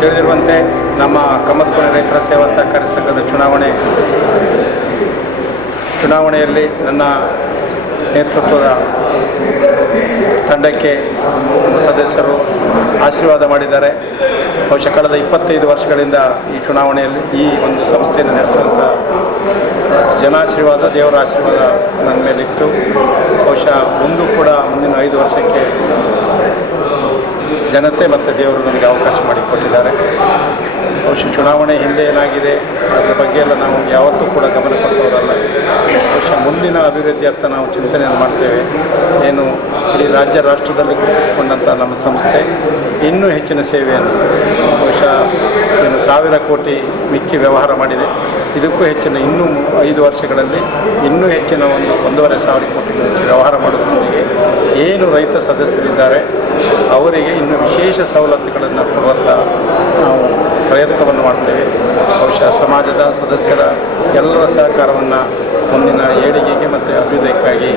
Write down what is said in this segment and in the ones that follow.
ತಿಳಿದಿರುವಂತೆ ನಮ್ಮ ಕಮ್ಮದಕೋಣೆ ರೈತರ ಸೇವಾ ಸಹಕಾರಿ ಸಂಘದ ಚುನಾವಣೆಯಲ್ಲಿ ನನ್ನ ನೇತೃತ್ವದ ತಂಡಕ್ಕೆ ಸದಸ್ಯರು ಆಶೀರ್ವಾದ ಮಾಡಿದ್ದಾರೆ. ಬಹುಶಃ ಕಳೆದ 25 ವರ್ಷಗಳಿಂದ ಈ ಚುನಾವಣೆಯಲ್ಲಿ ಈ ಒಂದು ಸಂಸ್ಥೆಯನ್ನು ನಡೆಸುವಂಥ ಜನಾಶೀರ್ವಾದ, ದೇವರ ಆಶೀರ್ವಾದ ನನ್ನ ಮೇಲಿತ್ತು. ಬಹುಶಃ ಮುಂದಿನ 5 ವರ್ಷಕ್ಕೆ ಜನತೆ ಮತ್ತು ದೇವರು ನನಗೆ ಅವಕಾಶ ಮಾಡಿಕೊಟ್ಟಿದ್ದಾರೆ. ಬಹುಶಃ ಚುನಾವಣೆ ಹಿಂದೆ ಏನಾಗಿದೆ ಅದರ ಬಗ್ಗೆ ಎಲ್ಲ ನಾವು ಯಾವತ್ತೂ ಕೂಡ ಗಮನ ಕೊಟ್ಟವರಲ್ಲ. ಬಹುಶಃ ಮುಂದಿನ ಅಭಿವೃದ್ಧಿಯತ್ತ ನಾವು ಚಿಂತನೆಯನ್ನು ಮಾಡ್ತೇವೆ. ಏನು ಇಡೀ ರಾಜ್ಯ ರಾಷ್ಟ್ರದಲ್ಲಿ ಗುರುತಿಸಿಕೊಂಡಂಥ ನಮ್ಮ ಸಂಸ್ಥೆ ಇನ್ನೂ ಹೆಚ್ಚಿನ ಸೇವೆಯನ್ನು ಬಹುಶಃ 1000 ಕೋಟಿ ಮಿಕ್ಕಿ ವ್ಯವಹಾರ ಮಾಡಿದೆ. ಇದಕ್ಕೂ ಹೆಚ್ಚಿನ ಇನ್ನೂ 5 ವರ್ಷಗಳಲ್ಲಿ ಇನ್ನೂ ಹೆಚ್ಚಿನ 1,500 ಕೋಟಿ ವ್ಯವಹಾರ ಮಾಡೋದ್ರೊಂದಿಗೆ ಏನು ರೈತ ಸದಸ್ಯರಿದ್ದಾರೆ ಅವರಿಗೆ ಇನ್ನೂ ವಿಶೇಷ ಸವಲತ್ತುಗಳನ್ನು ಕೊಡುವಂಥ ನಾವು ಪ್ರಯತ್ನವನ್ನು ಮಾಡ್ತೇವೆ. ಬಹುಶಃ ಸಮಾಜದ ಸದಸ್ಯರ ಎಲ್ಲರ ಸಹಕಾರವನ್ನು ಮುಂದಿನ ಏಳಿಗೆಗೆ ಮತ್ತು ಅಭ್ಯುದಯಕ್ಕಾಗಿ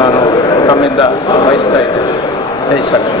ನಾನು ತಮ್ಮಿಂದ ಬಯಸ್ತಾ ಇದ್ದೇನೆ. ಜೈ ಸರ್ಕಾರ.